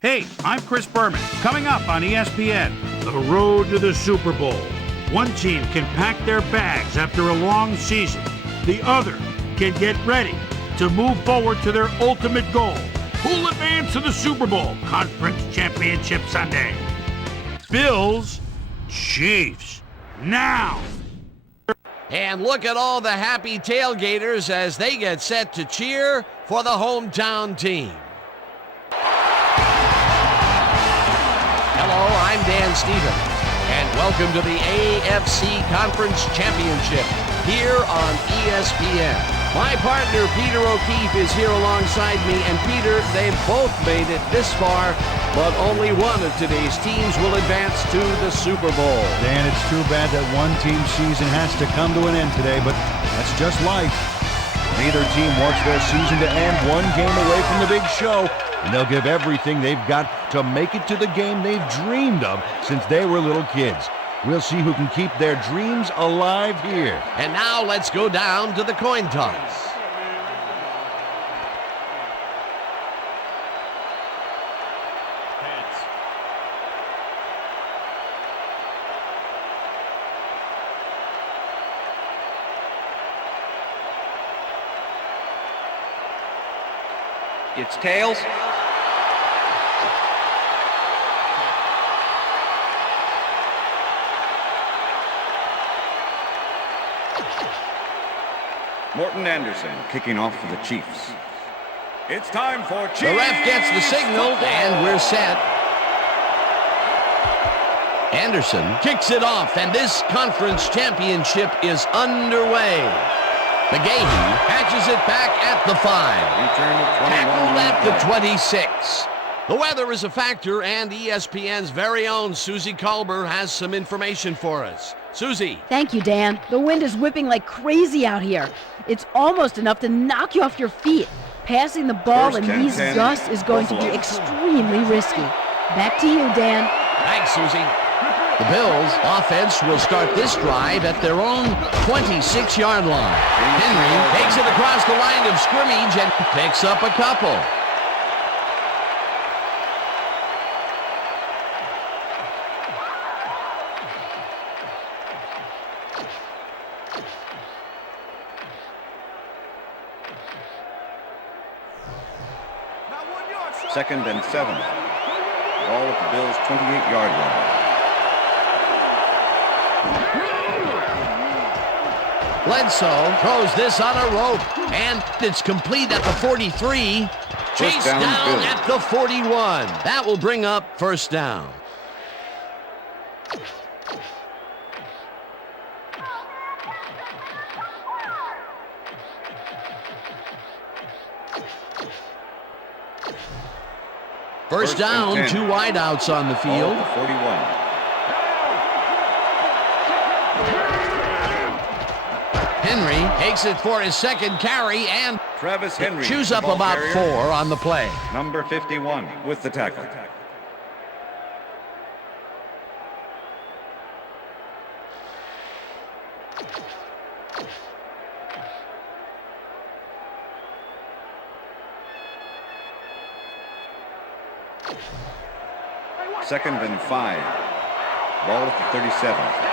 Hey, I'm Chris Berman. Coming up on ESPN, the road to the Super Bowl. One team can pack their bags after a long season. The other can get ready to move forward to their ultimate goal. Who'll advance to the Super Bowl Conference Championship Sunday? Bills, Chiefs, now. And look at all the happy tailgaters as they get set to cheer for the hometown team. Hello, I'm Dan Stevens, and welcome to the AFC Conference Championship here on ESPN. My partner, Peter O'Keefe, is here alongside me, and Peter, they've both made it this far, but only one of today's teams will advance to the Super Bowl. Dan, it's too bad that one team's season has to come to an end today, but that's just life. Neither team wants their season to end one game away from the big show, and they'll give everything they've got to make it to the game they've dreamed of since they were little kids. We'll see who can keep their dreams alive here. And now let's go down to the coin toss. It's tails. Morton Anderson kicking off for the Chiefs. It's time for Chiefs. The ref gets the signal, and we're set. Anderson kicks it off, and this conference championship is underway. McGahee catches it back at the 5. Tackled at the 26. The weather is a factor, and ESPN's very own Susie Colber has some information for us. Susie. Thank you, Dan. The wind is whipping like crazy out here. It's almost enough to knock you off your feet. Passing the ball in these gusts is going to be extremely risky. Back to you, Dan. Thanks, Susie. The Bills' offense will start this drive at their own 26-yard line. Henry takes it across the line of scrimmage and picks up a couple. Second and 7. Ball at the Bills' 28-yard line. Bledsoe throws this on a rope, and it's complete at the 43. Chased down at the 41. That will bring up first down. First down, 2 wideouts on the field. 41. Henry takes it for his second carry and Travis Henry chews up about carrier. 4 on the play. Number 51 with the tackle. Second and 5. Ball at the 37.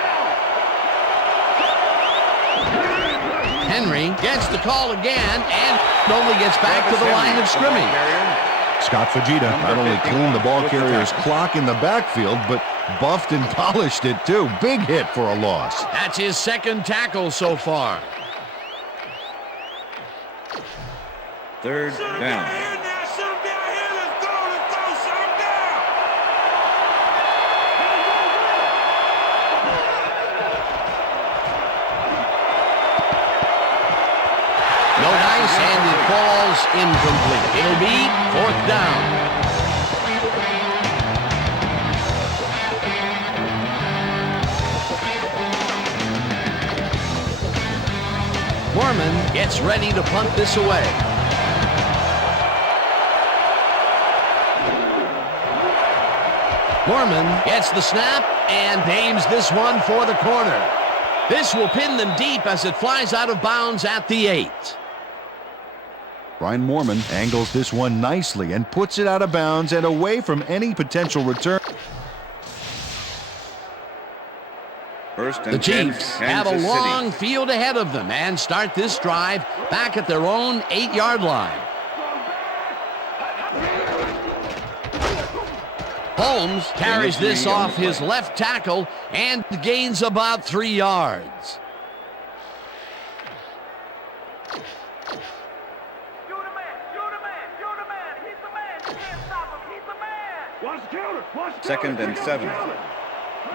Henry gets the call again and only gets back to the line of scrimmage. Scott Fujita not only cleaned the ball carrier's clock in the backfield, but buffed and polished it too. Big hit for a loss. That's his second tackle so far. Third down. No dice, and it falls incomplete. It'll be fourth down. Mormon gets ready to punt this away. Mormon gets the snap and aims this one for the corner. This will pin them deep as it flies out of bounds at the 8. Brian Moorman angles this one nicely and puts it out of bounds and away from any potential return. The Chiefs have a long field ahead of them and start this drive back at their own 8-yard line. Holmes carries this off his left tackle and gains about 3 yards. Second and 7.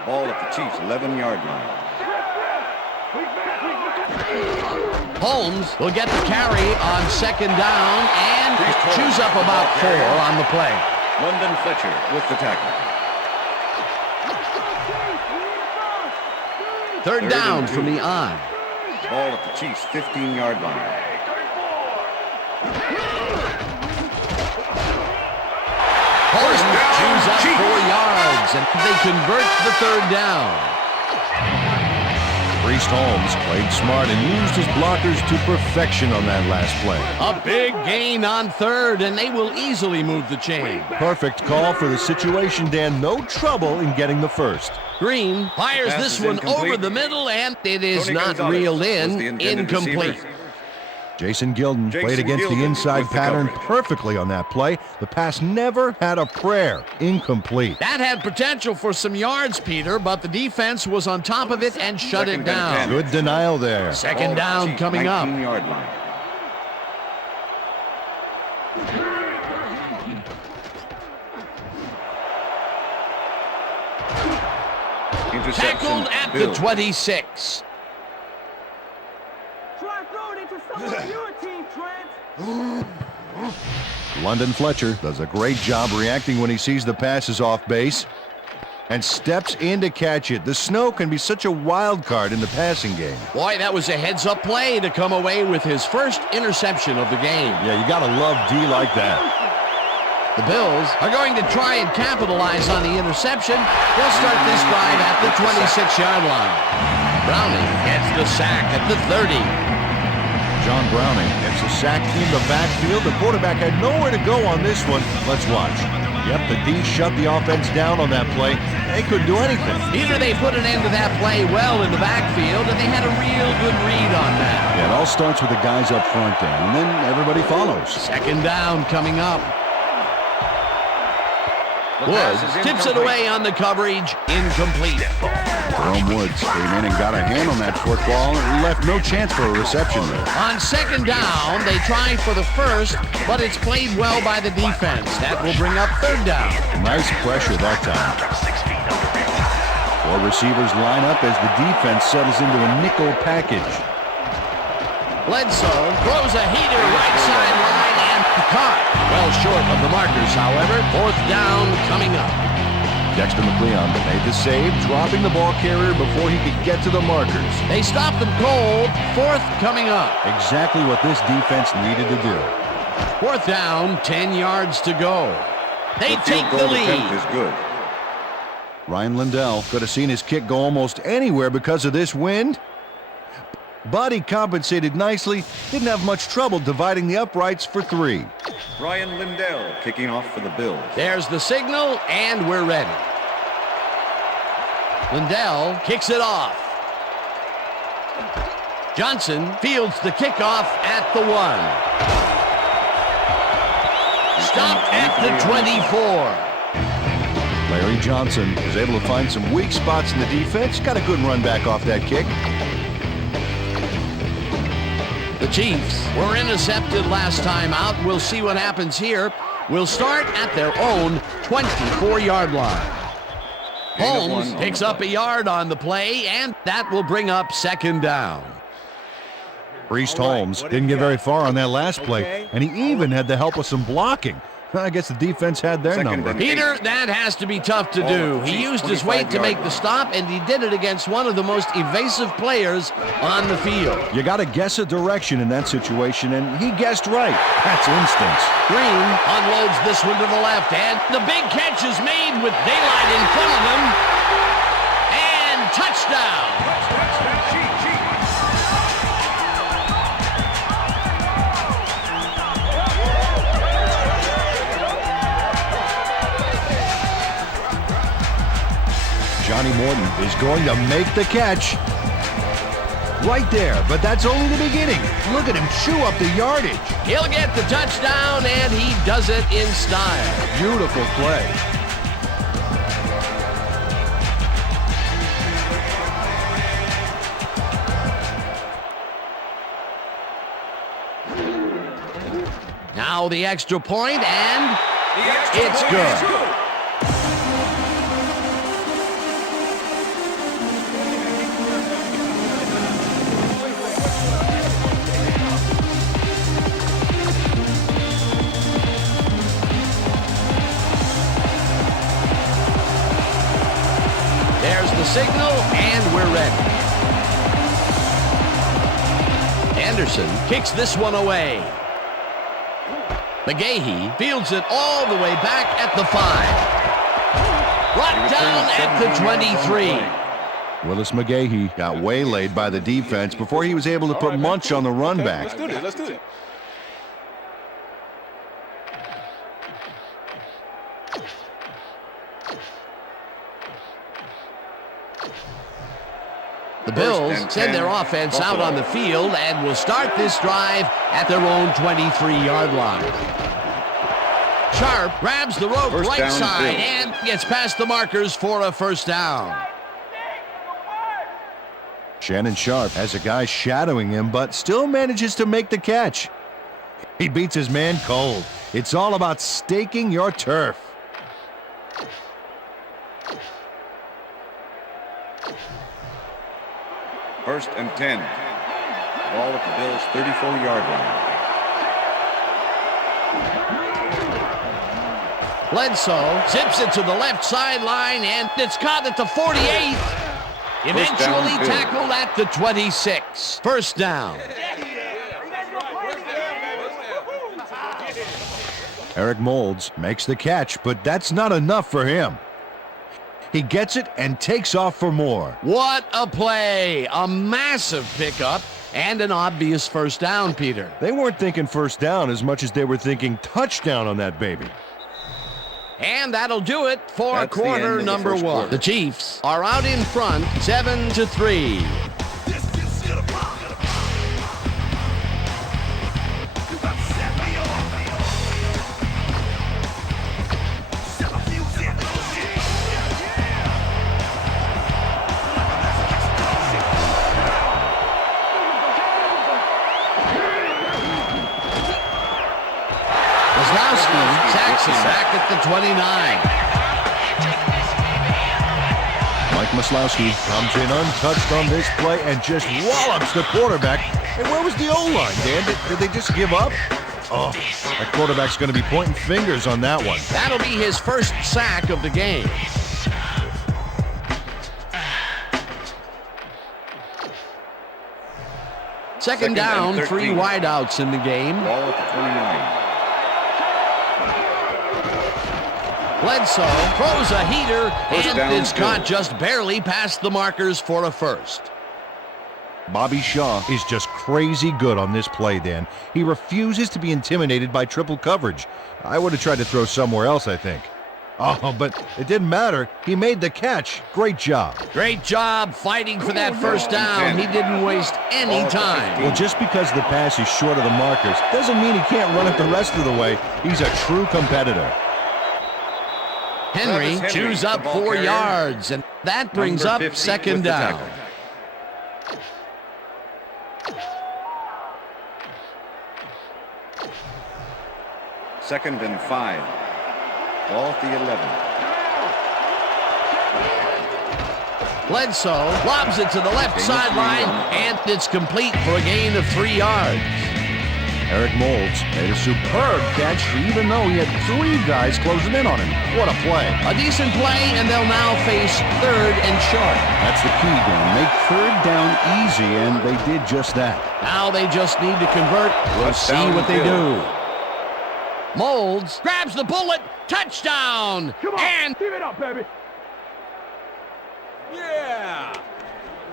Ball at the Chiefs' 11-yard line. Holmes will get the carry on second down and chews up about 4 on the play. London Fletcher with the tackle. Third down from the on. Ball at the Chiefs' 15-yard line. Holmes chews up 4 yards, and they convert the third down. Priest Holmes played smart and used his blockers to perfection on that last play. A big gain on third, and they will easily move the chain. Perfect call for the situation, Dan. No trouble in getting the first. Green fires this one over the middle, and it is not reeled in. Incomplete. Jason Gilden played against the inside pattern perfectly on that play. The pass never had a prayer. Incomplete. That had potential for some yards, Peter, but the defense was on top of it and shut it down. Good denial there. Second down coming up. 19-yard line. Tackled at the 26. London Fletcher does a great job reacting when he sees the pass is off base and steps in to catch it. The snow can be such a wild card in the passing game. Boy, that was a heads-up play to come away with his first interception of the game. Yeah, you gotta love D like that. The Bills are going to try and capitalize on the interception. They'll start this drive at the 26-yard line. Browning gets the sack at the 30. John Browning gets a sack in the backfield. The quarterback had nowhere to go on this one. Let's watch. Yep, the D shut the offense down on that play. They couldn't do anything. Either they put an end to that play well in the backfield, and they had a real good read on that. Yeah, it all starts with the guys up front there, and then everybody follows. Second down coming up. Woods tips it away on the coverage. Incomplete. Jerome Woods came in and got a hand on that football and left no chance for a reception there. On second down, they try for the first, but it's played well by the defense. That will bring up third down. Nice pressure that time. 4 receivers line up as the defense settles into a nickel package. Bledsoe throws a heater right sideline and caught. Well short of the markers, however. Fourth down coming up. Dexter McLeon made the save, dropping the ball carrier before he could get to the markers. They stopped them cold. Fourth coming up. Exactly what this defense needed to do. Fourth down, 10 yards to go. They take the lead. Is good. Ryan Lindell could have seen his kick go almost anywhere because of this wind. But he compensated nicely, didn't have much trouble dividing the uprights for 3. Ryan Lindell kicking off for the Bills. There's the signal, and we're ready. Lindell kicks it off. Johnson fields the kickoff at the 1. Stopped at the 24. Larry Johnson was able to find some weak spots in the defense. Got a good run back off that kick. The Chiefs were intercepted last time out. We'll see what happens here. We'll start at their own 24-yard line. Holmes picks up a yard on the play, and that will bring up second down. Priest Holmes didn't get very far on that last play, and he even had the help of some blocking. I guess the defense had their number. Peter, that has to be tough to do. He used his weight to make the stop, and he did it against one of the most evasive players on the field. You got to guess a direction in that situation, and he guessed right. That's instincts. Green unloads this one to the left, and the big catch is made with daylight in front of him. And touchdown. Johnny Morton is going to make the catch. Right there, but that's only the beginning. Look at him chew up the yardage. He'll get the touchdown, and he does it in style. Beautiful play. Now the extra point, and it's good. There's the signal, and we're ready. Anderson kicks this one away. McGahee fields it all the way back at the 5. Brought down at the 23. Willis McGahee got waylaid by the defense before he was able to put Munch on the run back. Let's do this. Let's do it. The Bills send their offense out on the field and will start this drive at their own 23-yard line. Sharp grabs the rope right side and gets past the markers for a first down. Shannon Sharp has a guy shadowing him, but still manages to make the catch. He beats his man cold. It's all about staking your turf. First and 10. Ball at the Bills' 34-yard line. Bledsoe zips it to the left sideline, and it's caught at the 48. Eventually tackled at the 26. First down. Eric Moulds makes the catch, but that's not enough for him. He gets it and takes off for more. What a play. A massive pickup and an obvious first down, Peter. They weren't thinking first down as much as they were thinking touchdown on that baby. And that'll do it for That's quarter number 1. quarter. The Chiefs are out in front 7-3. Back at the 29. Mike Maslowski comes in untouched on this play and just wallops the quarterback. And where was the O-line, Dan? Did they just give up? Oh, that quarterback's going to be pointing fingers on that one. That'll be his first sack of the game. Second down, 3 wideouts in the game. Ball at the 29. Bledsoe throws a heater, First down, and it's caught just barely past the markers for a first. Bobby Shaw is just crazy good on this play, Dan. He refuses to be intimidated by triple coverage. I would have tried to throw somewhere else, I think. Oh, but it didn't matter. He made the catch. Great job. Great job fighting for that first down. He didn't waste any time. Well, just because the pass is short of the markers doesn't mean he can't run it the rest of the way. He's a true competitor. Henry chews up 4 yards, and that brings up second down. Second and 5. Ball at the 11. Bledsoe lobs it to the left sideline, and it's complete for a gain of 3 yards. Eric Moulds made a superb catch, even though he had 3 guys closing in on him. What a play. A decent play, and they'll now face third and short. That's the key, Dan. Make third down easy, and they did just that. Now they just need to convert. We'll see what they do. Moulds grabs the bullet. Touchdown. Come on, and give it up, baby. Yeah,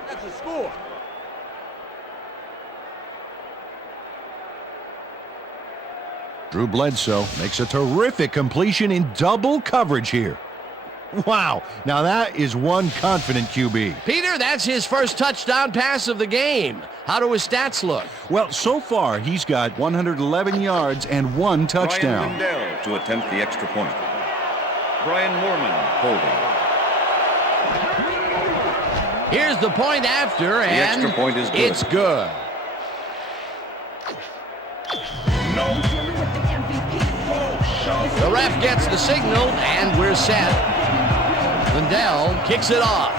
that's a score. Drew Bledsoe makes a terrific completion in double coverage here. Wow, now that is one confident QB. Peter, that's his first touchdown pass of the game. How do his stats look? Well, so far, he's got 111 yards and 1 touchdown. Brian Lindell to attempt the extra point. Brian Moorman holding. Here's the point after, and the extra point is good. It's good. The ref gets the signal, and we're set. Lindell kicks it off.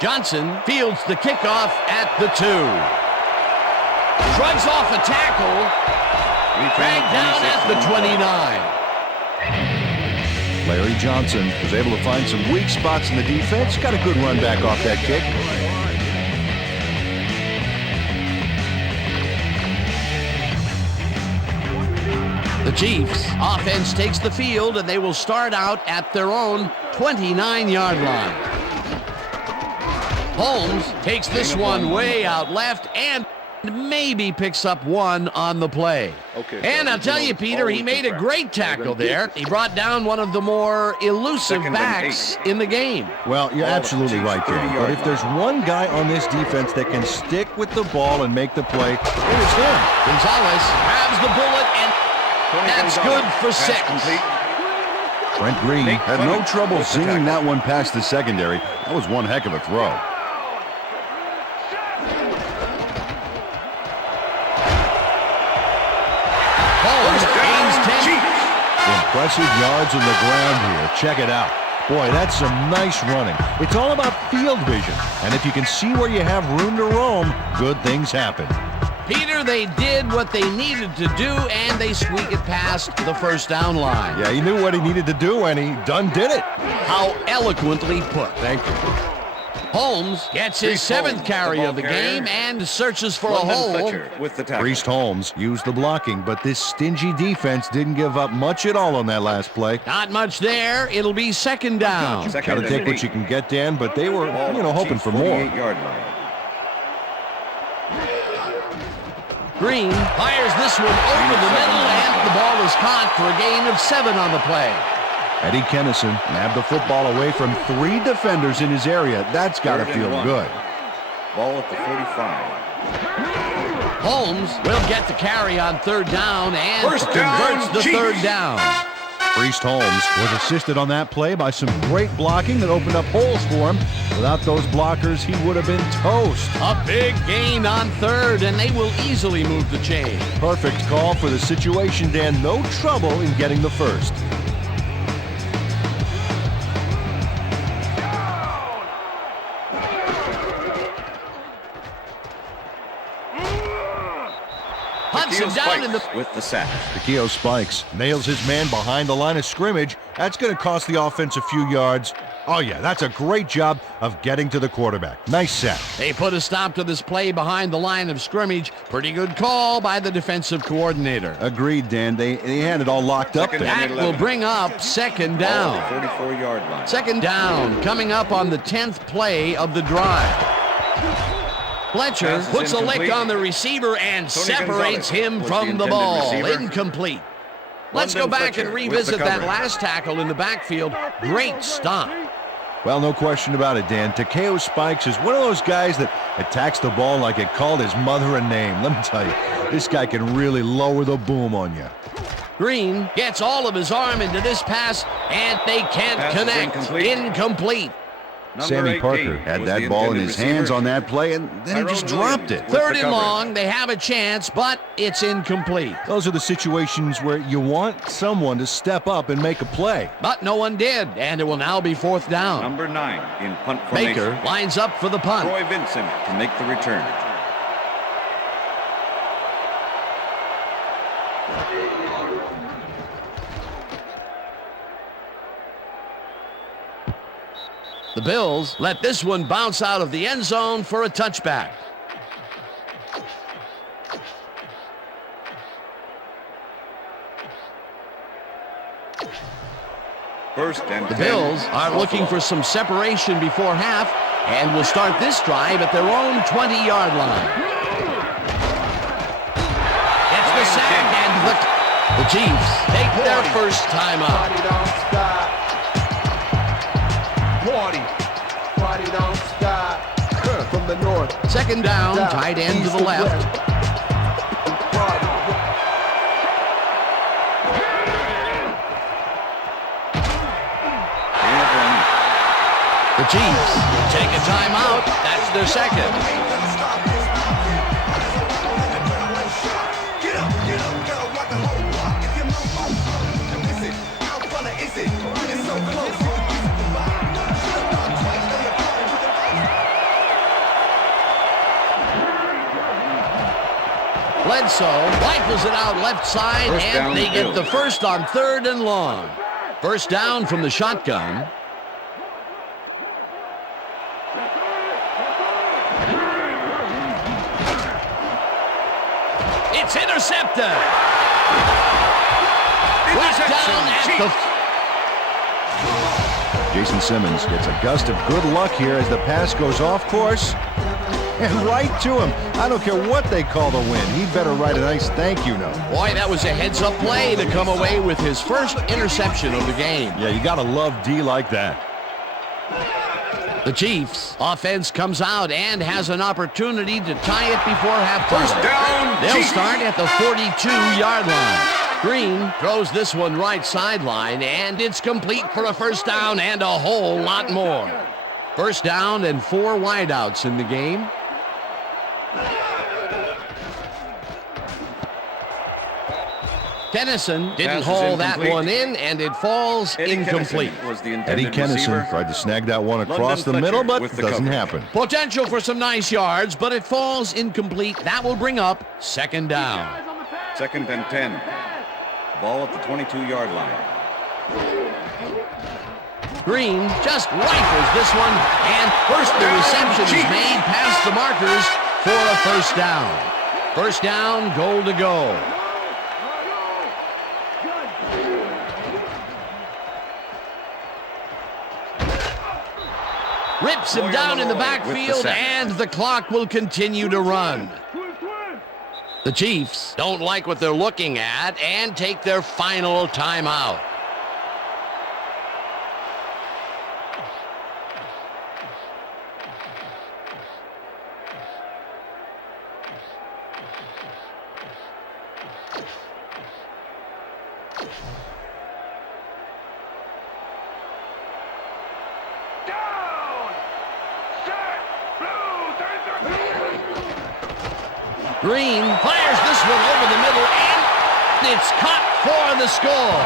Johnson fields the kickoff at the 2. Shrugs off a tackle. Dragged down at the 29. Larry Johnson was able to find some weak spots in the defense. Got a good run back off that kick. The Chiefs offense takes the field, and they will start out at their own 29-yard line. Holmes takes this one way out left and maybe picks up 1 on the play. And I'll tell you, Peter, he made a great tackle there. He brought down one of the more elusive backs in the game. Well, you're absolutely right there. But if there's one guy on this defense that can stick with the ball and make the play, it is him. Gonzalez grabs the bullet, and that's good for 6. Brent Green had no trouble zinging that one past the secondary. That was one heck of a throw. Holmes gains 10. Impressive yards on the ground here. Check it out. Boy, that's some nice running. It's all about field vision. And if you can see where you have room to roam, good things happen. Peter, they did what they needed to do, and they squeak it past the first down line. Yeah, he knew what he needed to do, and he done did it. How eloquently put. Thank you. Holmes gets his 7th carry of the game and searches for a hole. With the tackle. Priest Holmes used the blocking, but this stingy defense didn't give up much at all on that last play. Not much there. It'll be 2nd down. Got to take what you can get, Dan, but they were, hoping for more. 48-yard line. Green fires this one over the middle, and the ball is caught for a gain of 7 on the play. Eddie Kennison nabbed the football away from 3 defenders in his area. That's got to feel good. Ball at the 45. Holmes will get the carry on 3rd down and First down, converts the Chiefs. 3rd down. Priest Holmes was assisted on that play by some great blocking that opened up holes for him. Without those blockers, he would have been toast. A big gain on 3rd, and they will easily move the chain. Perfect call for the situation, Dan. No trouble in getting the first. Hudson down in the... with the sack. Takeo Spikes nails his man behind the line of scrimmage. That's going to cost the offense a few yards. Oh, yeah, that's a great job of getting to the quarterback. Nice sack. They put a stop to this play behind the line of scrimmage. Pretty good call by the defensive coordinator. Agreed, Dan. They had it all locked up there. That will bring up 2nd down. 44-yard line. 2nd down, coming up on the 10th play of the drive. Fletcher puts a lick on the receiver and separates him from the ball. Incomplete. Let's go back and revisit that last tackle in the backfield. Great stop. Well, no question about it, Dan. Takeo Spikes is one of those guys that attacks the ball like it called his mother a name. Let me tell you, this guy can really lower the boom on you. Green gets all of his arm into this pass, and they can't connect. Incomplete. Sammy Parker had that ball in his hands on that play, and then he just dropped it. 3rd and long, they have a chance, but it's incomplete. Those are the situations where you want someone to step up and make a play. But no one did, and it will now be 4th down. Number 9 in punt formation. Baker lines up for the punt. Troy Vincent to make the return. The Bills let this one bounce out of the end zone for a touchback. First and The 10. Bills are looking for some separation before half and will start this drive at their own 20-yard line. It's the sack, and the Chiefs take their first time out. party. Party don't stop. From the north. Second down, tight end to the left. Party. The Chiefs take a timeout. That's their second. Bledsoe rifles it out left side, and they get the first on 3rd and long. First down from the shotgun. It's intercepted. Brought down at the... Jason Simmons gets a gust of good luck here as the pass goes off course. And right to him. I don't care what they call the win. He'd better write a nice thank you note. Boy, that was a heads-up play to come away with his first interception of the game. Yeah, you gotta love D like that. The Chiefs offense comes out and has an opportunity to tie it before halftime. First down, They'll Chiefs. start at the 42-yard line. Green throws this one right sideline, and it's complete for a first down and a whole lot more. First down and 4 wideouts in the game. Kennison didn't haul that one in, and it falls incomplete. Was the Eddie intended Kennison receiver. tried to snag that one across London the Fletcher middle, but with the doesn't coverage. happen. Potential for some nice yards, but it falls incomplete. That will bring up second down. Second and 10. Ball at the 22-yard line. Green just rifles this one, and first the reception is made past the markers for a first down. First down, goal to go. Rips him down in the backfield, and the clock will continue to run. The Chiefs don't like what they're looking at and take their final timeout. Green fires this one over the middle, and it's caught for the score.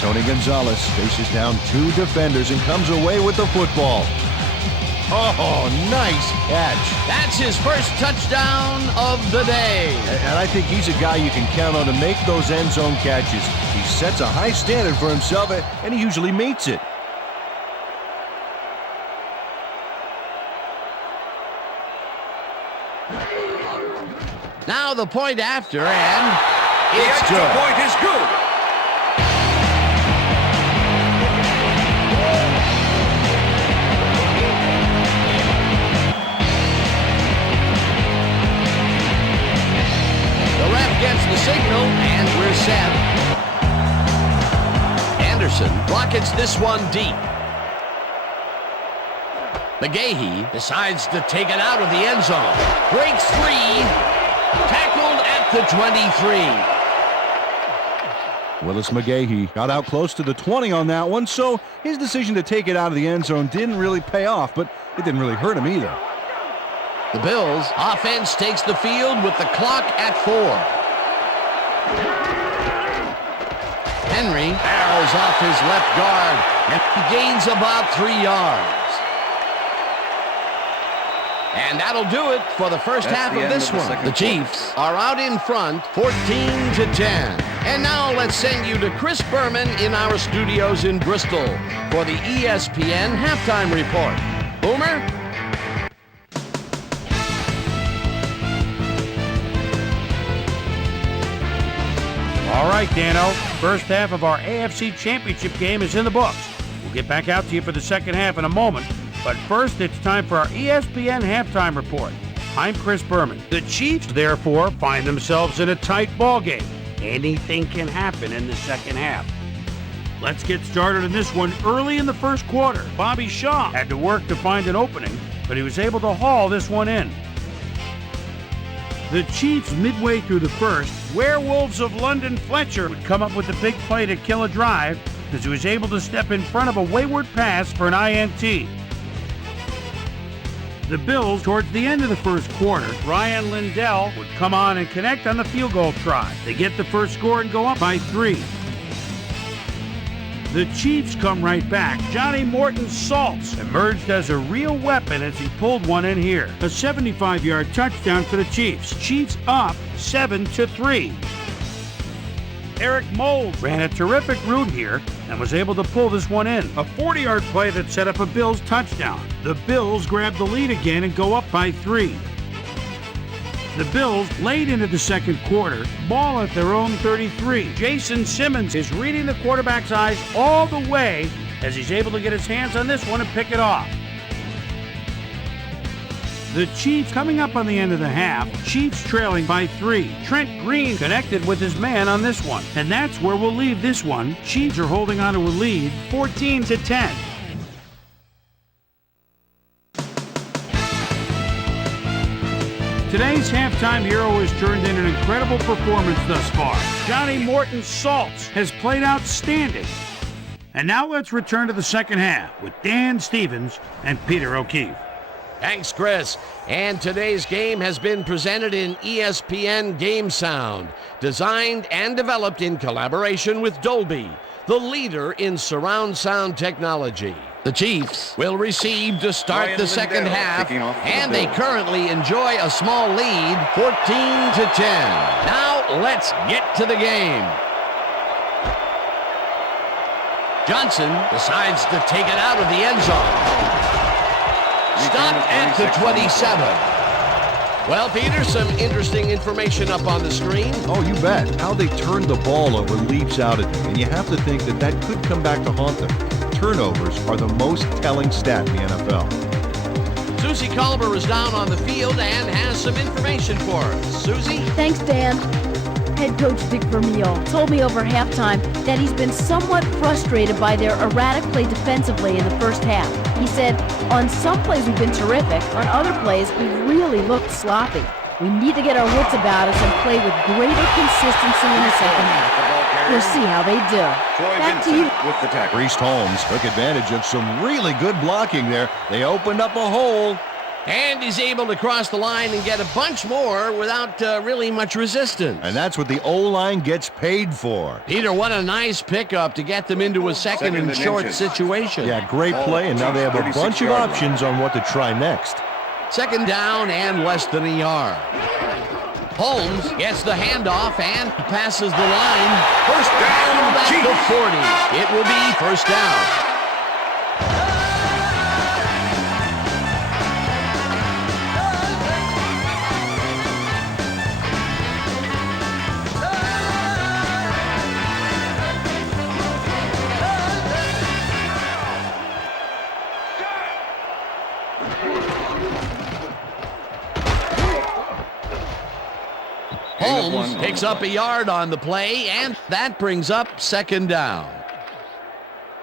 Tony Gonzalez faces down 2 defenders and comes away with the football. Oh, nice catch. That's his first touchdown of the day. And I think he's a guy you can count on to make those end zone catches. He sets a high standard for himself, and he usually meets it. Now the point after, and The it's extra good. point is good. The ref gets the signal, and we're set. Anderson rockets this one deep. McGahee decides to take it out of the end zone. Breaks free. Tackled at the 23. Willis McGahee got out close to the 20 on that one, so his decision to take it out of the end zone didn't really pay off, but it didn't really hurt him either. The Bills offense takes the field with the clock at 4. Henry arrows off his left guard and gains about 3 yards. And that'll do it for the first half of this one. The Chiefs are out in front, 14-10. And now let's send you to Chris Berman in our studios in Bristol for the ESPN halftime report. Boomer? All right, Dano. First half of our AFC Championship game is in the books. We'll get back out to you for the second half in a moment, but first it's time for our ESPN halftime report. I'm Chris Berman. The Chiefs, therefore, find themselves in a tight ball game. Anything can happen in the second half. Let's get started in this one early in the first quarter. Bobby Shaw had to work to find an opening, but he was able to haul this one in. The Chiefs, midway through the first, Werewolves of London Fletcher would come up with the big play to kill a drive as he was able to step in front of a wayward pass for an INT. The Bills, towards the end of the first quarter, Ryan Lindell would come on and connect on the field goal try. They get the first score and go up by 3. The Chiefs come right back. Johnny Morton Saltz emerged as a real weapon as he pulled one in here. A 75-yard touchdown for the Chiefs. Chiefs up 7-3. Eric Mold ran a terrific route here and was able to pull this one in. A 40-yard play that set up a Bills touchdown. The Bills grab the lead again and go up by 3. The Bills, late into the second quarter, ball at their own 33. Jason Simmons is reading the quarterback's eyes all the way as he's able to get his hands on this one and pick it off. The Chiefs coming up on the end of the half, Chiefs trailing by 3. Trent Green connected with his man on this one. And that's where we'll leave this one. Chiefs are holding on to a lead, 14-10. Today's halftime hero has turned in an incredible performance thus far. Johnny Morton Saltz has played outstanding. And now let's return to the second half with Dan Stevens and Peter O'Keefe. Thanks, Chris. And today's game has been presented in ESPN Game Sound, designed and developed in collaboration with Dolby, the leader in surround sound technology. The Chiefs will receive to start the second half, and they currently enjoy a small lead, 14-10. Now let's get to the game. Johnson decides to take it out of the end zone. Stopped at the 27. Well, Peter, some interesting information up on the screen. Oh, you bet. How they turned the ball over leaps out at me, and you have to think that that could come back to haunt them. Turnovers are the most telling stat in the NFL. Susie Culver is down on the field and has some information for us. Susie? Thanks, Dan. Head coach Dick Vermeil told me over halftime that he's been somewhat frustrated by their erratic play defensively in the first half. He said, on some plays we've been terrific, on other plays we've really looked sloppy. We need to get our wits about us and play with greater consistency in the second half. We'll see how they do. Back to you. With the tackle. Priest Holmes took advantage of some really good blocking there. They opened up a hole. And he's able to cross the line and get a bunch more without really much resistance. And that's what the O-line gets paid for. Peter, what a nice pickup to get them into a second and short situation. Yeah, great play, and now they have a bunch of options on what to try next. Second down and less than a yard. Holmes gets the handoff and passes the line. First down at the 40. It will be first down. Holmes picks up a yard on the play, and that brings up second down.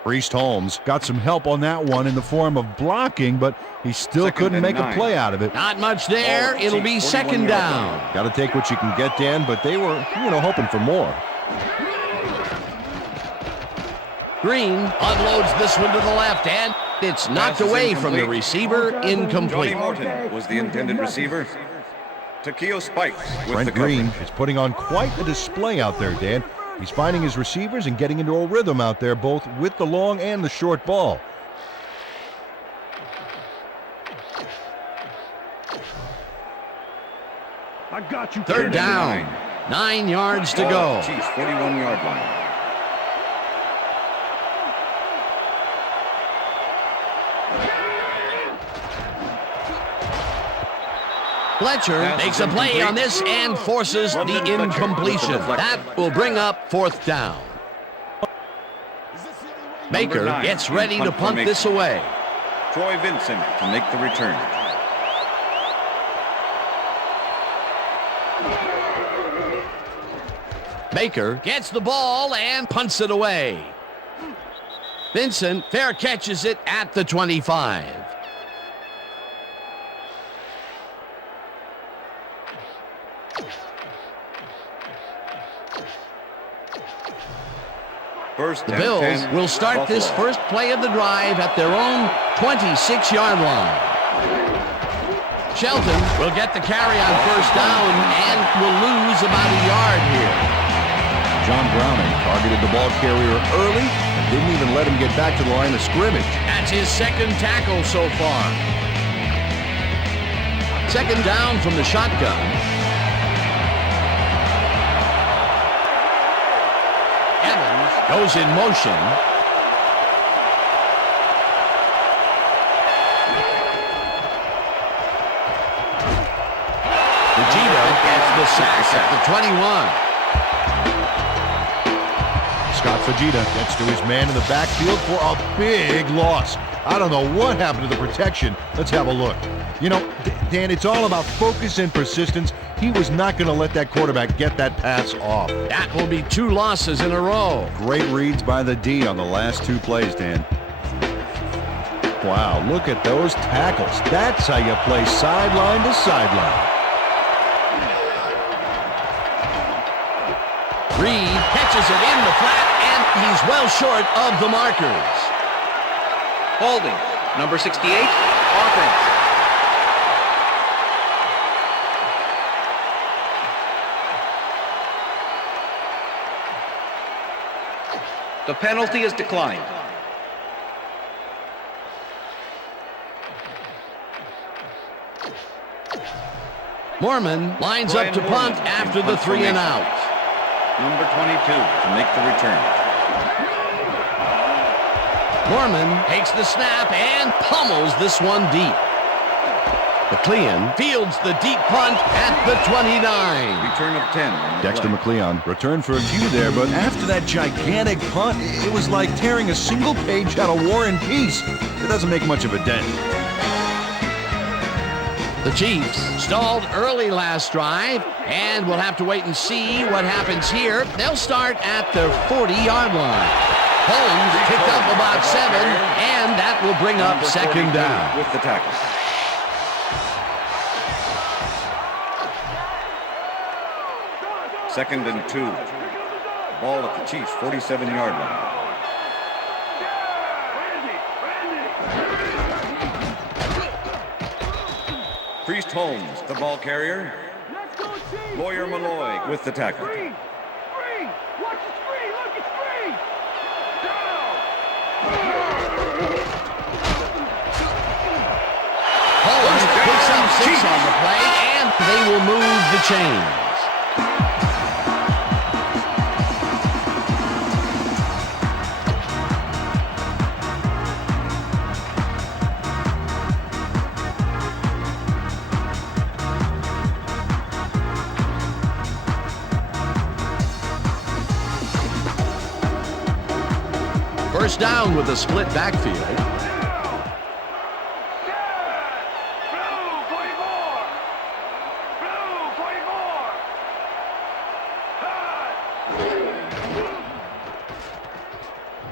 Priest Holmes got some help on that one in the form of blocking, but he still couldn't make a play out of it. Not much there. It'll be second down. Got to take what you can get, Dan, but they were, hoping for more. Green unloads this one to the left, and it's knocked away from the receiver, incomplete. Johnny Morton was the intended receiver. Takeo Spikes with Trent the Green coverage. is putting on quite a display out there, Dan. He's finding his receivers and getting into a rhythm out there, both with the long and the short ball. I got you. Third down. 9 yards to go. Chiefs 41-yard line. Fletcher makes a play on this and forces the incompletion. That will bring up fourth down. Baker gets ready to punt this away. Troy Vincent to make the return. Baker gets the ball and punts it away. Vincent fair catches it at the 25. First The and Bills 10, will start Buffalo. this first play of the drive at their own 26-yard line. Shelton will get the carry on first down and will lose about a yard here. John Browning targeted the ball carrier early and didn't even let him get back to the line of scrimmage. That's his second tackle so far. Second down from the shotgun. Evans goes in motion. Vegeta gets the sack at the 21. Scott Fajita gets to his man in the backfield for a big loss. I don't know what happened to the protection. Let's have a look. You know, Dan, it's all about focus and persistence. He was not going to let that quarterback get that pass off. That will be 2 losses in a row. Great reads by the D on the last 2 plays, Dan. Wow, look at those tackles. That's how you play sideline to sideline. Reed catches it in the flat, and he's well short of the markers. Holding, number 68, offense. The penalty is declined. Mormon lines up to punt after the 3 and out. Number 22 to make the return. Mormon takes the snap and pummels this one deep. McLean fields the deep punt at the 29. Return of 10. on the Dexter play. McLeon returned for a few there, but after that gigantic punt, it was like tearing a single page out of War and Peace. It doesn't make much of a dent. The Chiefs stalled early last drive, and we'll have to wait and see what happens here. They'll start at their 40-yard line. Holmes picked up about 7, and that will bring up Number second 42 down. with the tackle. Second and 2. Ball at the Chiefs' 47-yard line. Priest Holmes, the ball carrier. Lawyer Malloy with the tackle. Holmes picks up 6 on the play, and they will move the chains. First down with a split backfield.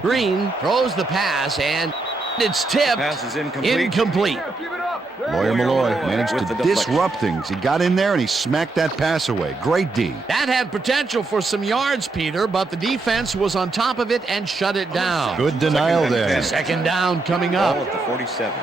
Green throws the pass, and it's tipped. Pass is incomplete. Incomplete. Lawyer Malloy managed with to the deflection. disrupt things. He got in there and he smacked that pass away. Great D. That had potential for some yards, Peter, but the defense was on top of it and shut it down. Good denial Second and there. 10. Second down coming Ball up. at the 47.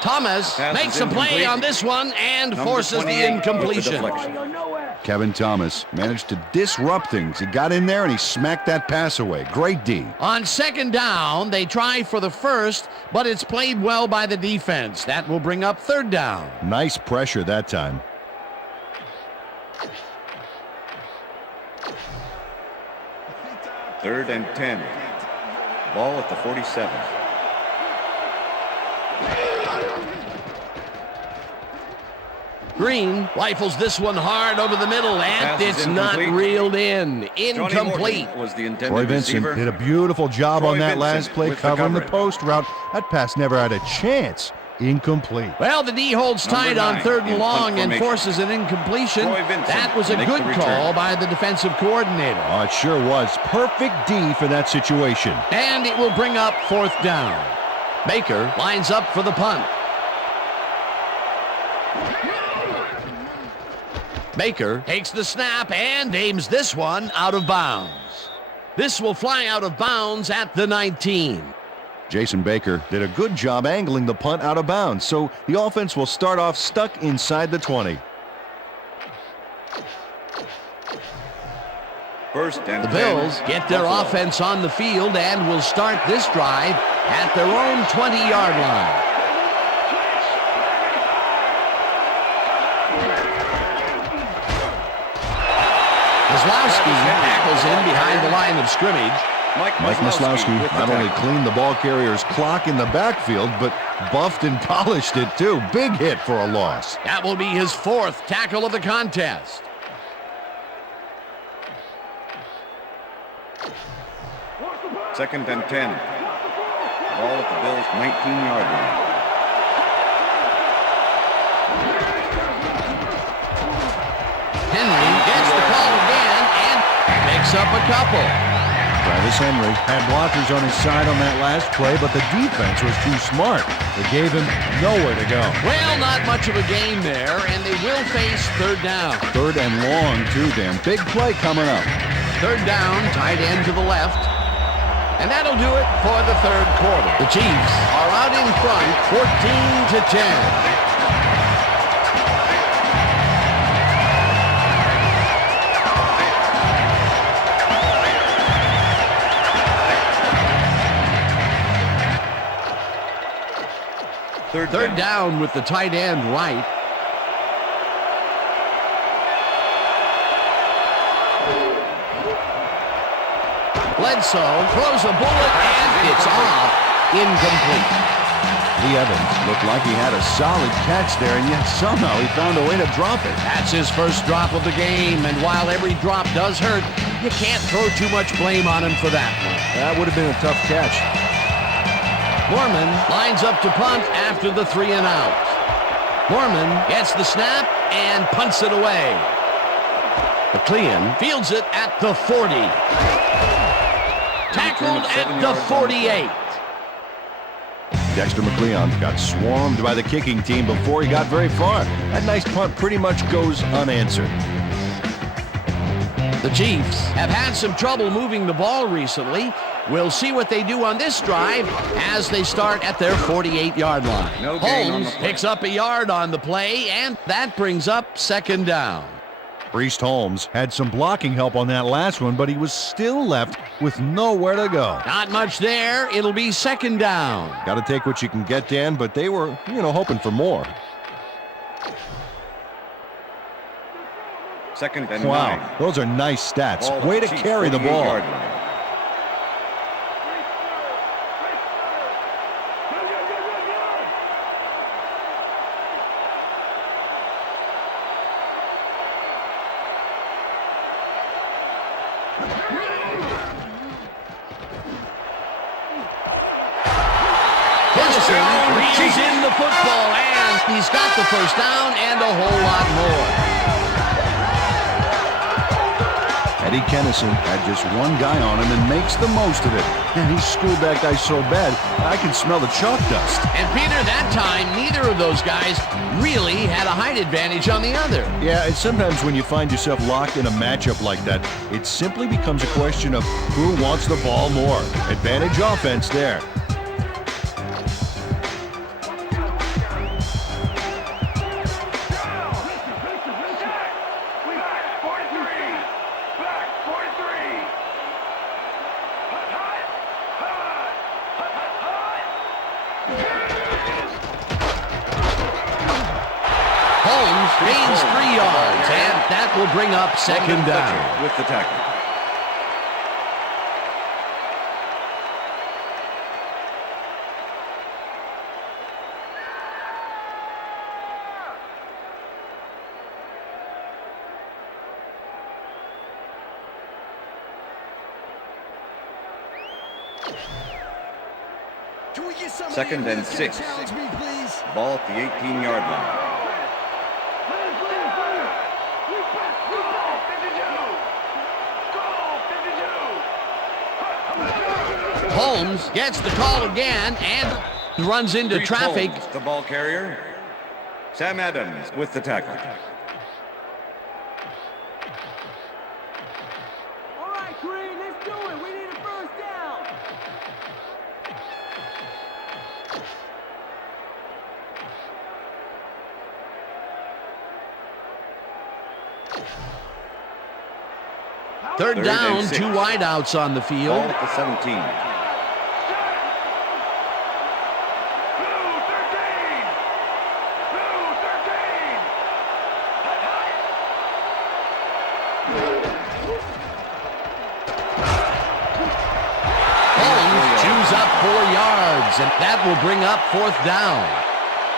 Thomas Pass makes is a play incomplete. on this one and Number forces the 28 with the incompletion. deflection. Kevin Thomas managed to disrupt things. He got in there and he smacked that pass away. Great D. On second down, they try for the first, but it's played well by the defense. That will bring up third down. Nice pressure that time. Third and 10. Ball at the 47. Green rifles this one hard over the middle, and it's not reeled in. Incomplete. Was the intended Troy Vincent receiver. did a beautiful job on that last play, with the covering the coverage. post route. That pass never had a chance. Incomplete. Well, the D holds tight Number on 9 third and in long punt and formation. forces an incompletion. Troy Vincent That was a makes good the return. call by the defensive coordinator. Oh, it sure was. Perfect D for that situation. And it will bring up fourth down. Baker lines up for the punt. Baker takes the snap and aims this one out of bounds. This will fly out of bounds at the 19. Jason Baker did a good job angling the punt out of bounds, so the offense will start off stuck inside the 20. First and The 10, Bills get their Buffalo. offense on the field and will start this drive at their own 20-yard line. Kozlowski tackles in behind the line of scrimmage. Mike Maslowski with the not only tackle. cleaned the ball carrier's clock in the backfield, but buffed and polished it too. Big hit for a loss. That will be his fourth tackle of the contest. Second and 10. Ball at the Bills' 19-yard line. Henry gets the call again and picks up a couple. Travis Henry had blockers on his side on that last play, but the defense was too smart. They gave him nowhere to go. Well, not much of a game there, and they will face third down. Third and long, too, Dan. Big play coming up. Third down, tight end to the left. And that'll do it for the third quarter. The Chiefs are out in front, 14-10. Third down with the tight end right. Bledsoe throws a bullet and it's off. Incomplete. Lee Evans looked like he had a solid catch there, and yet somehow he found a way to drop it. That's his first drop of the game, and while every drop does hurt, you can't throw too much blame on him for that one. That would have been a tough catch. Mormon lines up to punt after the 3 and out. Mormon gets the snap and punts it away. McLean fields it at the 40. Tackled at the 48. Dexter McLeon got swarmed by the kicking team before he got very far. That nice punt pretty much goes unanswered. The Chiefs have had some trouble moving the ball recently. We'll see what they do on this drive as they start at their 48-yard line. No gain on the Holmes play. picks up a yard on the play, and that brings up second down. Priest Holmes had some blocking help on that last one, but he was still left with nowhere to go. Not much there. It'll be second down. Got to take what you can get, Dan, but they were, hoping for more. Second and Wow, 9. those are nice stats. Ball at Way to Chiefs' carry the ball. 48-yard line. Henderson reels in the football, and he's got the first down and a whole lot more. Eddie Kennison had just one guy on him and makes the most of it. And he schooled that guy so bad, I can smell the chalk dust. And Peter, that time, neither of those guys really had a height advantage on the other. Yeah, and sometimes when you find yourself locked in a matchup like that, it simply becomes a question of who wants the ball more. Advantage offense there. Holmes gains 3 yards, and that will bring up second down. With the tackle. Second and 6. Ball at the 18-yard line. Holmes gets the call again and runs into traffic. Holmes, the ball carrier. Sam Adams with the tackle. All right, Green, let's do it. We need a first down. Third down, 2 wideouts on the field. Ball at the 17. Holmes chews up 4 yards, and that will bring up 4th down.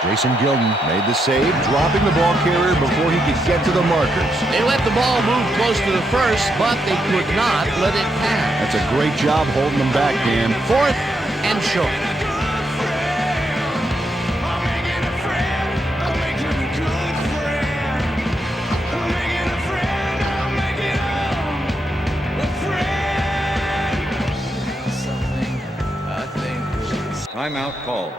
Jason Gilden made the save, dropping the ball carrier before he could get to the markers. They let the ball move close to the first, but they could not let it pass. That's a great job holding them back, Dan. 4th and short. Timeout called.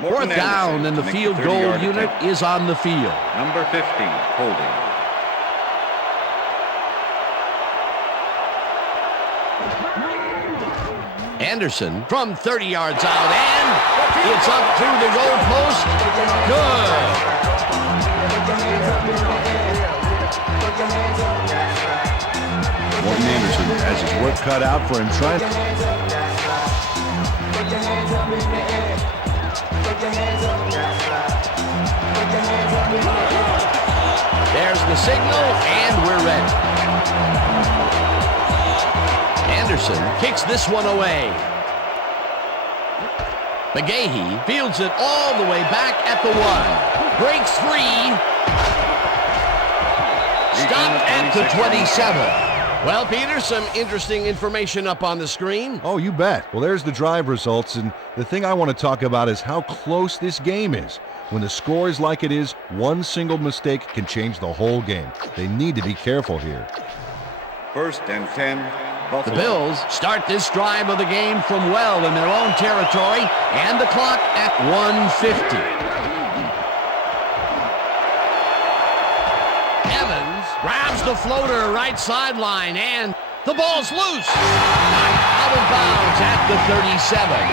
Fourth down, and the field goal unit is on the field. Number 15, holding. Anderson from 30 yards out, and it's up through the goal post. Good. Morton Anderson has his work cut out for him trying. There's the signal, and we're ready. Anderson kicks this one away. McGahee fields it all the way back at the 1. Breaks free. Stopped at the 27. Well, Peter, some interesting information up on the screen. Oh, you bet. Well, there's the drive results, and the thing I want to talk about is how close this game is. When the score is like it is, one single mistake can change the whole game. They need to be careful here. First and 10, Buffalo. The Bills start this drive of the game from well in their own territory, and the clock at 1:50. Evans grabs the floater right sideline, and the ball's loose. Knocked out of bounds at the 37.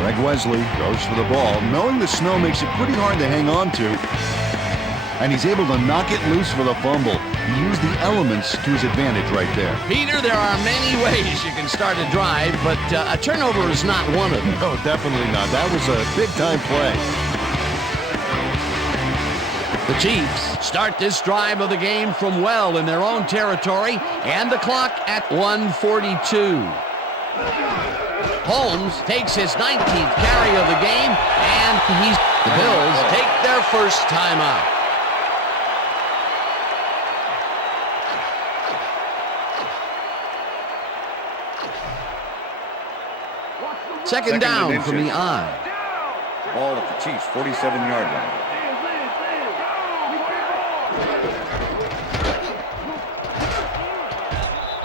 Greg Wesley goes for the ball, knowing the snow makes it pretty hard to hang on to. And he's able to knock it loose for the fumble. He used the elements to his advantage right there. Peter, there are many ways you can start a drive, but a turnover is not one of them. No, definitely not. That was a big-time play. The Chiefs start this drive of the game from well in their own territory, and the clock at 1:42. Holmes takes his 19th carry of the game, and the Bills take their first timeout. Second down from the eye. Ball at the Chiefs' 47-yard line.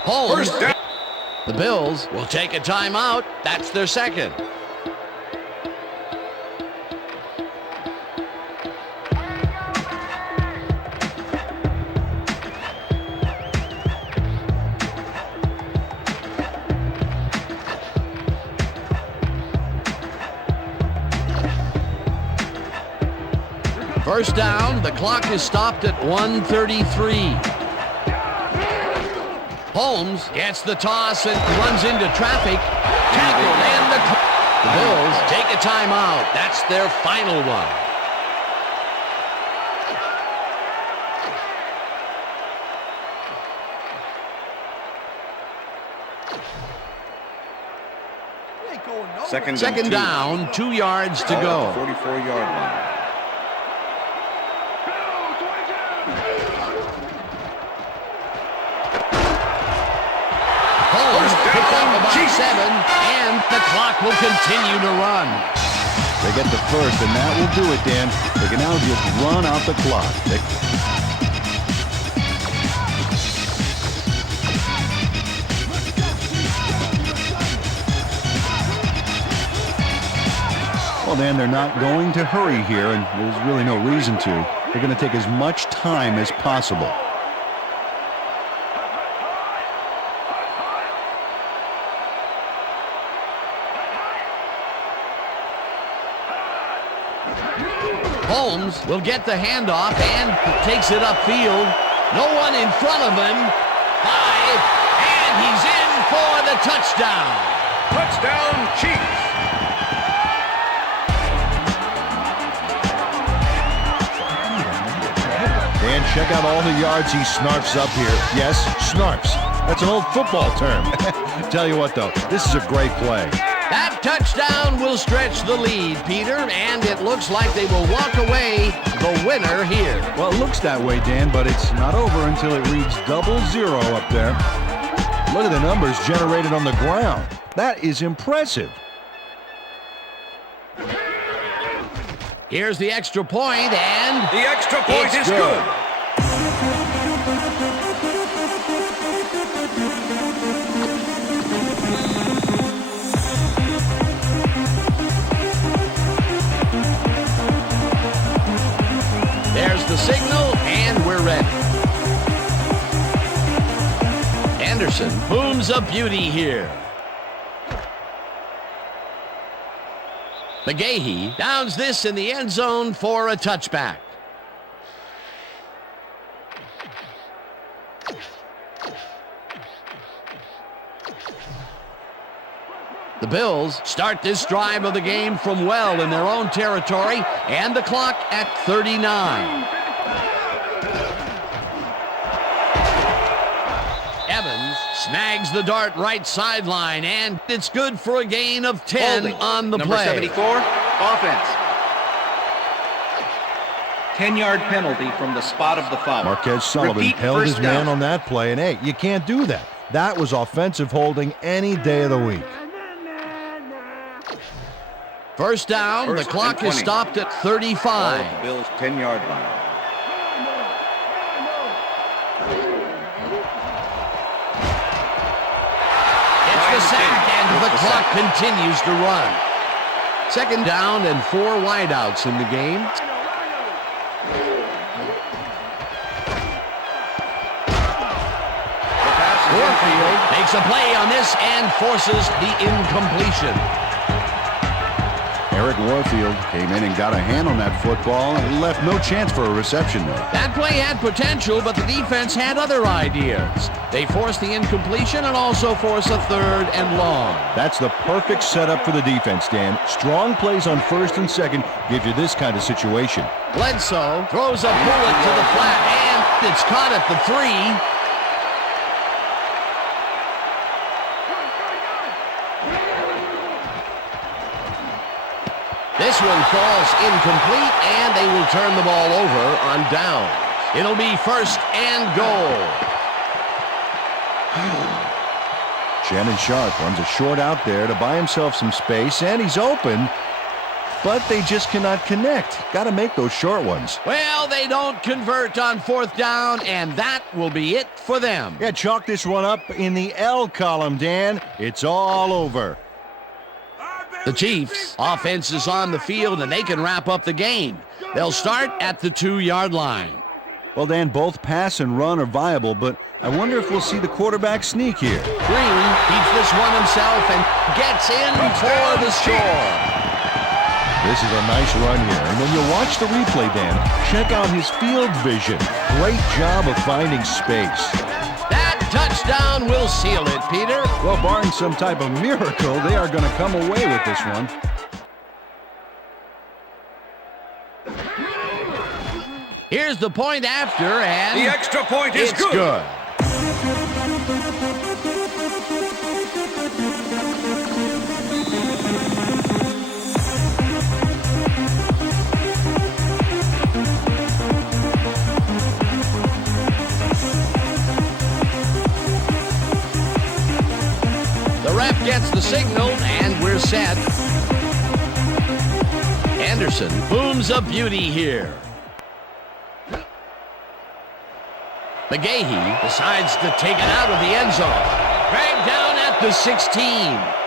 Holmes. The Bills will take a timeout. That's their second. First down, the clock is stopped at 1:33. Holmes gets the toss and runs into traffic. Tackled, and the Bills take a timeout. That's their final one. Second down, 2 yards to go. 44-yard line. Holmes picked up about 7, and the clock will continue to run. They get the first, and that will do it, Dan. They can now just run out the clock. Well, Dan, they're not going to hurry here, and there's really no reason to. They're going to take as much time as possible. Holmes will get the handoff and takes it upfield. No one in front of him. 5, and he's in for the touchdown. Touchdown, Chiefs. And check out all the yards he snarfs up here. Yes, snarfs. That's an old football term. Tell you what, though, this is a great play. That touchdown will stretch the lead, Peter, and it looks like they will walk away the winner here. Well, it looks that way, Dan, but it's not over until it reads 00 up there. Look at the numbers generated on the ground. That is impressive. Here's the extra point, and The extra point is good. There's the signal, and we're ready. Anderson booms a beauty here. McGahee downs this in the end zone for a touchback. The Bills start this drive of the game from well in their own territory, and the clock at 39. Evans snags the dart right sideline, and it's good for a gain of 10 Holding. on the Number play. 74, offense. 10-yard penalty from the spot of the foul. Marquez Sullivan Repeat held his first man down. on that play, and hey, you can't do that. That was offensive holding any day of the week. First down, First the clock and is 20. stopped at Ball 35. at the Bills' 10-yard line. It's the sack, and the clock continues to run. Second down and 4 wideouts in the game. Warfield makes a play on this and forces the incompletion. Eric Warfield came in and got a hand on that football and left no chance for a reception there. That play had potential, but the defense had other ideas. They forced the incompletion and also force a 3rd and long. That's the perfect setup for the defense, Dan. Strong plays on 1st and 2nd give you this kind of situation. Bledsoe throws a bullet to the flat, and it's caught at the 3. This one falls incomplete, and they will turn the ball over on down. It'll be 1st and goal. Shannon Sharp runs a short out there to buy himself some space, and he's open, but they just cannot connect. Got to make those short ones. Well, they don't convert on 4th down, and that will be it for them. Yeah, chalk this one up in the L column, Dan. It's all over. The Chiefs' offense is on the field, and they can wrap up the game. They'll start at the 2-yard line. Well, Dan, both pass and run are viable, but I wonder if we'll see the quarterback sneak here. Green keeps this one himself and gets in for the score. This is a nice run here, and when you watch the replay, Dan, check out his field vision. Great job of finding space. That touchdown will seal it, Peter. Well, barring some type of miracle, they are going to come away with this one. Here's the point after, and The extra point is it's good. Ref gets the signal, and we're set. Anderson booms a beauty here. McGahee decides to take it out of the end zone. Dragged down at the 16.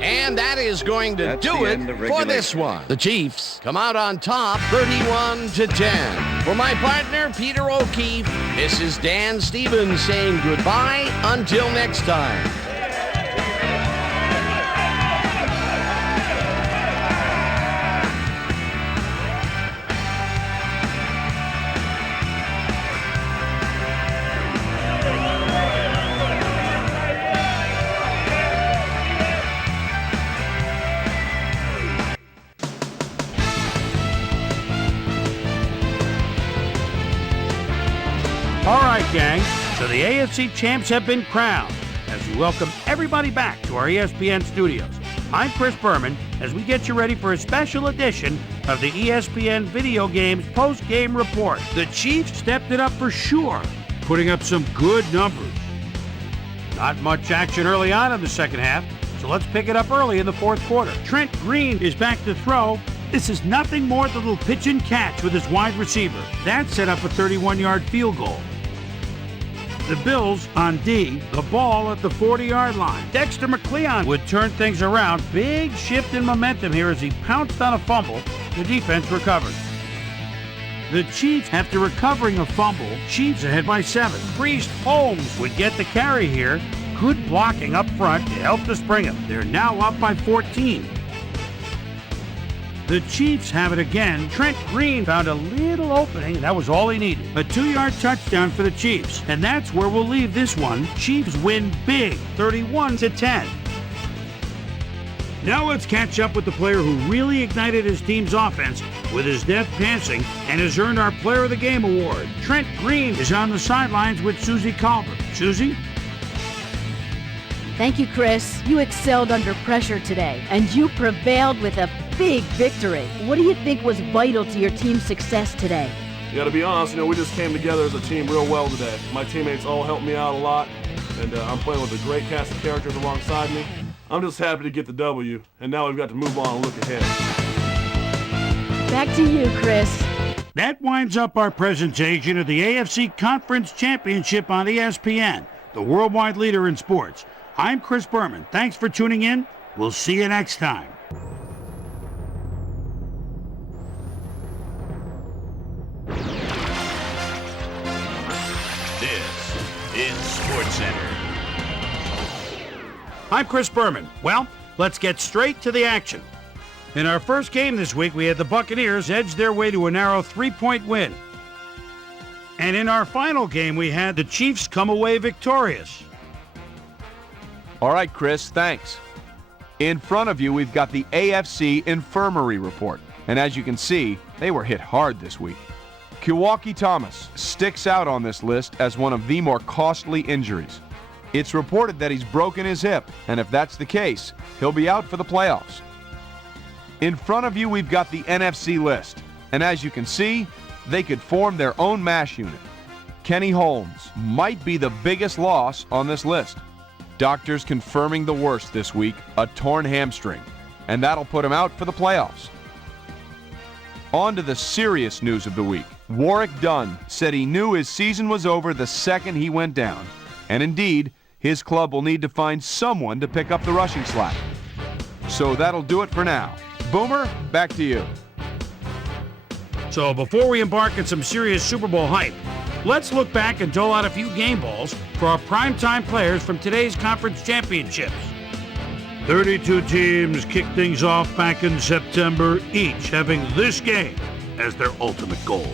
And that is going to do it for this one. The Chiefs come out on top 31-10. For my partner, Peter O'Keefe, this is Dan Stevens saying goodbye until next time. All right, gang, so the AFC champs have been crowned as we welcome everybody back to our ESPN studios. I'm Chris Berman as we get you ready for a special edition of the ESPN Video Games post-game report. The Chiefs stepped it up for sure, putting up some good numbers. Not much action early on in the second half, so let's pick it up early in the fourth quarter. Trent Green is back to throw. This is nothing more than a little pitch and catch with his wide receiver. That set up a 31-yard field goal. The Bills on D, the ball at the 40-yard line. Dexter McCleon would turn things around. Big shift in momentum here as he pounced on a fumble. The defense recovered. The Chiefs, after recovering a fumble, Chiefs ahead by 7. Priest Holmes would get the carry here. Good blocking up front to help to spring him. They're now up by 14. The Chiefs have it again. Trent Green found a little opening, and that was all he needed. A 2-yard touchdown for the Chiefs, and that's where we'll leave this one. Chiefs win big, 31-10. Now let's catch up with the player who really ignited his team's offense with his deft passing and has earned our Player of the Game award. Trent Green is on the sidelines with Susie Colbert. Susie? Thank you, Chris. You excelled under pressure today, and you prevailed with a big victory. What do you think was vital to your team's success today? You got to be honest, we just came together as a team real well today. My teammates all helped me out a lot, and I'm playing with a great cast of characters alongside me. I'm just happy to get the W, and now we've got to move on and look ahead. Back to you, Chris. That winds up our presentation of the AFC Conference Championship on ESPN, the worldwide leader in sports. I'm Chris Berman. Thanks for tuning in. We'll see you next time. This is SportsCenter. I'm Chris Berman. Well, let's get straight to the action. In our first game this week, we had the Buccaneers edge their way to a narrow 3-point win. And in our final game, we had the Chiefs come away victorious. All right, Chris, thanks. In front of you, we've got the AFC Infirmary Report. And as you can see, they were hit hard this week. Kewaukie Thomas sticks out on this list as one of the more costly injuries. It's reported that he's broken his hip, and if that's the case, he'll be out for the playoffs. In front of you, we've got the NFC list. And as you can see, they could form their own MASH unit. Kenny Holmes might be the biggest loss on this list. Doctors confirming the worst this week, a torn hamstring, and that'll put him out for the playoffs. On to the serious news of the week. Warwick Dunn said he knew his season was over the second he went down, and indeed, his club will need to find someone to pick up the rushing slack. So that'll do it for now. Boomer, back to you. So before we embark on some serious Super Bowl hype, let's look back and dole out a few game balls for our primetime players from today's conference championships. 32 teams kicked things off back in September, each having this game as their ultimate goal.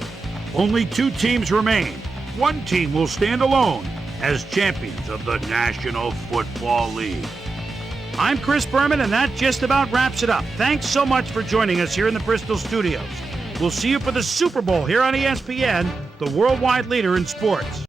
Only 2 teams remain. One team will stand alone as champions of the National Football League. I'm Chris Berman, and that just about wraps it up. Thanks so much for joining us here in the Bristol studios. We'll see you for the Super Bowl here on ESPN, the worldwide leader in sports.